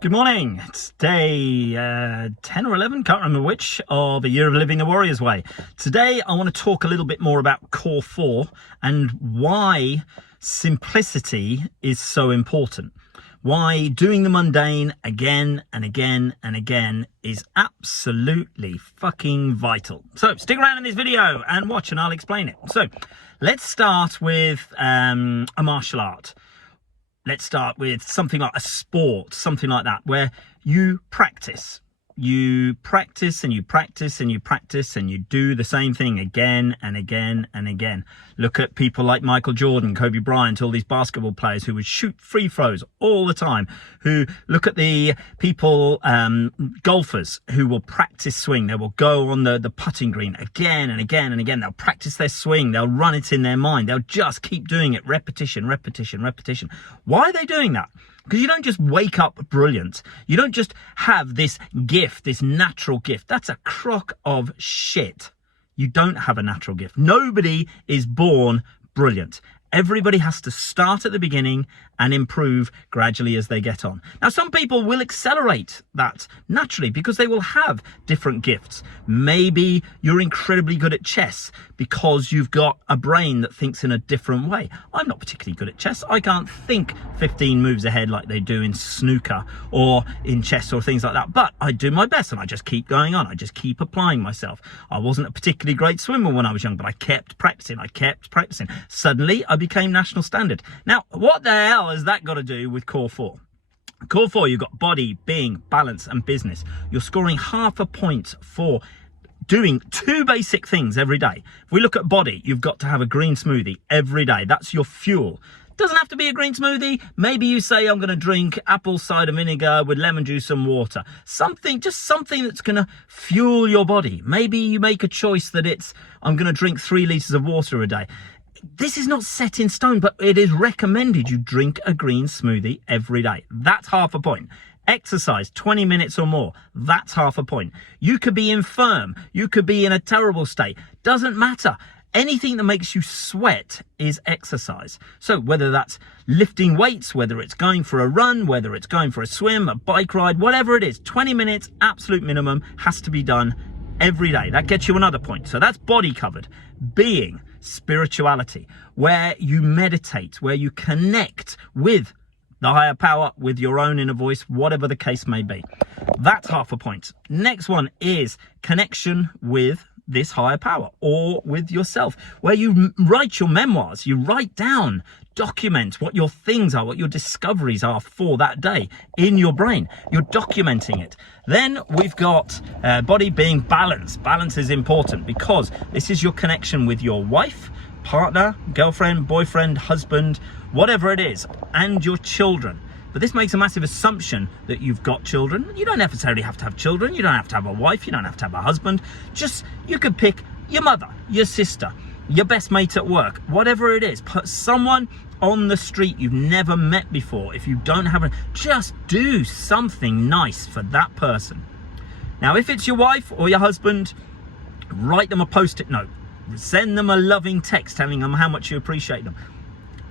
Good morning. It's day 10 or 11, can't remember which, of A Year of Living the Warrior's Way. Today I want to talk a little bit more about Core 4 and why simplicity is so important. Why doing the mundane again and again and again is absolutely fucking vital. So stick around in this video and watch and I'll explain it. So let's start with a martial art. Let's start with something like a sport, something like that, where you practice. You practice and you practice and you practice and you do the same thing again and again and again. Look at people like Michael Jordan, Kobe Bryant, all these basketball players who would shoot free throws all the time. Who look at the people, golfers who will practice swing. They will go on the putting green again and again and again. They'll practice their swing. They'll run it in their mind. They'll just keep doing it. Repetition, repetition, repetition. Why are they doing that? Because you don't just wake up brilliant. You don't just have this gift, this natural gift. That's a crock of shit. You don't have a natural gift. Nobody is born brilliant. Everybody has to start at the beginning and improve gradually as they get on. Now, some people will accelerate that naturally because they will have different gifts. Maybe you're incredibly good at chess because you've got a brain that thinks in a different way. I'm not particularly good at chess. I can't think 15 moves ahead like they do in snooker or in chess or things like that. But I do my best and I just keep going on. I just keep applying myself. I wasn't a particularly great swimmer when I was young, but I kept practicing. I kept practicing. Suddenly, I became national standard. Now, what the hell has that got to do with Core 4? Core 4, you've got body, being, balance and business. You're scoring half a point for doing two basic things every day. If we look at body, you've got to have a green smoothie every day. That's your fuel. Doesn't have to be a green smoothie. Maybe you say, I'm going to drink apple cider vinegar with lemon juice and water. Something, just something that's going to fuel your body. Maybe you make a choice that it's, I'm going to drink 3 litres of water a day. This is not set in stone, but it is recommended you drink a green smoothie every day. That's half a point. Exercise 20 minutes or more. That's half a point. You could be infirm. You could be in a terrible state. Doesn't matter. Anything that makes you sweat is exercise. So whether that's lifting weights, whether it's going for a run, whether it's going for a swim, a bike ride, whatever it is, 20 minutes, absolute minimum, has to be done every day. That gets you another point. So that's body covered. Being, spirituality, where you meditate, where you connect with the higher power, with your own inner voice, whatever the case may be. That's half a point. Next one is connection with this higher power or with yourself, where you write your memoirs, you write down, document what your things are, what your discoveries are for that day in your brain. You're documenting it. Then we've got body, being, balance. Balance is important because this is your connection with your wife, partner, girlfriend, boyfriend, husband, whatever it is, and your children. But this makes a massive assumption that you've got children. You don't necessarily have to have children. You don't have to have a wife. You don't have to have a husband. Just, you could pick your mother, your sister, your best mate at work, whatever it is. Put someone on the street you've never met before. If you don't have a, just do something nice for that person. Now, if it's your wife or your husband, write them a post-it note. Send them a loving text telling them how much you appreciate them.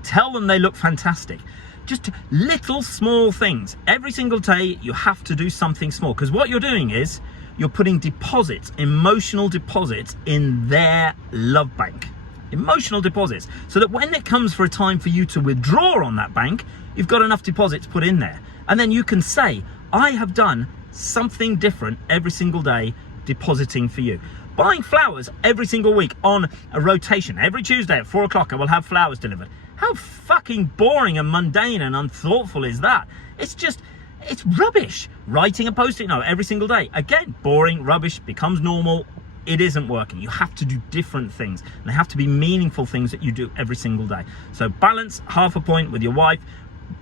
Tell them they look fantastic. Just little small things. Every single day you have to do something small, because what you're doing is you're putting deposits, emotional deposits in their love bank. Emotional deposits, so that when it comes for a time for you to withdraw on that bank, you've got enough deposits put in there. And then you can say, I have done something different every single day, depositing for you. Buying flowers every single week on a rotation. Every Tuesday at 4 o'clock I will have flowers delivered. How fucking boring and mundane and unthoughtful is that? It's just, it's rubbish. Writing a post-it note every single day. Again, boring, rubbish, becomes normal. It isn't working. You have to do different things. And they have to be meaningful things that you do every single day. So balance, half a point with your wife,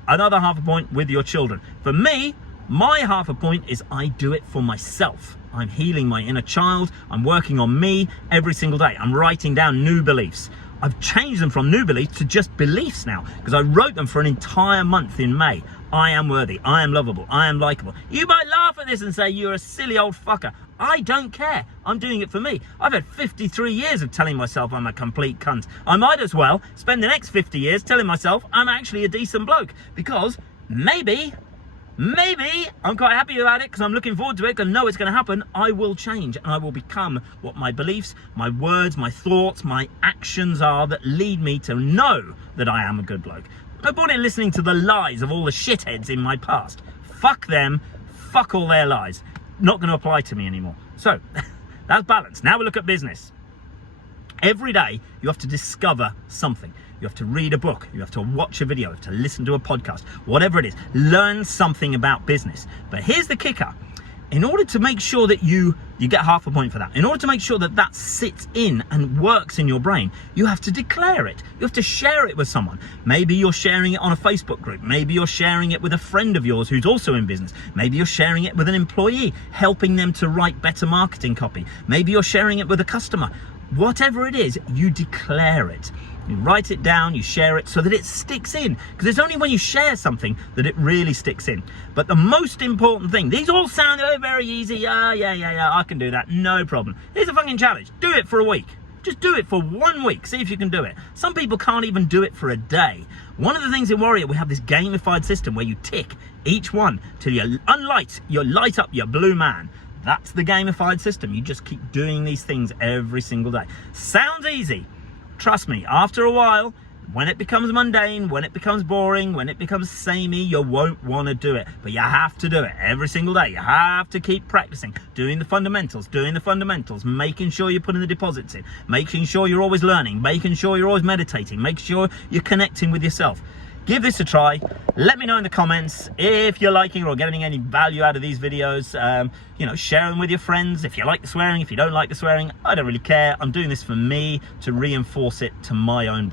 another half a point with your children. For me, my half a point is I do it for myself. I'm healing my inner child. I'm working on me every single day. I'm writing down new beliefs. I've changed them from new beliefs to just beliefs now, because I wrote them for an entire month in May. I am worthy, I am lovable, I am likable. You might laugh at this and say you're a silly old fucker. I don't care. I'm doing it for me. I've had 53 years of telling myself I'm a complete cunt. I might as well spend the next 50 years telling myself I'm actually a decent bloke, because maybe maybe I'm quite happy about it because I'm looking forward to it because I know it's going to happen. I will change and I will become what my beliefs, my words, my thoughts, my actions are that lead me to know that I am a good bloke. No point in listening to the lies of all the shitheads in my past. Fuck them, fuck all their lies. Not going to apply to me anymore. So that's balance. Now we look at business. Every day you have to discover something. You have to read a book, you have to watch a video, you have to listen to a podcast, whatever it is. Learn something about business. But here's the kicker. In order to make sure that you get half a point for that, in order to make sure that that sits in and works in your brain, you have to declare it. You have to share it with someone. Maybe you're sharing it on a Facebook group. Maybe you're sharing it with a friend of yours who's also in business. Maybe you're sharing it with an employee, helping them to write better marketing copy. Maybe you're sharing it with a customer. Whatever it is, you declare it. You write it down, you share it so that it sticks in. Because it's only when you share something that it really sticks in. But the most important thing, these all sound very easy. Yeah, I can do that. No problem. Here's a fucking challenge. Do it for a week. Just do it for 1 week. See if you can do it. Some people can't even do it for a day. One of the things in Warrior, we have this gamified system where you tick each one till you light up your blue man. That's the gamified system. You just keep doing these things every single day. Sounds easy. Trust me, after a while, when it becomes mundane, when it becomes boring, when it becomes samey, you won't want to do it. But you have to do it every single day. You have to keep practicing, doing the fundamentals, making sure you're putting the deposits in, making sure you're always learning, making sure you're always meditating, making sure you're connecting with yourself. Give this a try. Let me know in the comments if you're liking or getting any value out of these videos. Share them with your friends. If you like the swearing, if you don't like the swearing, I don't really care. I'm doing this for me to reinforce it to my own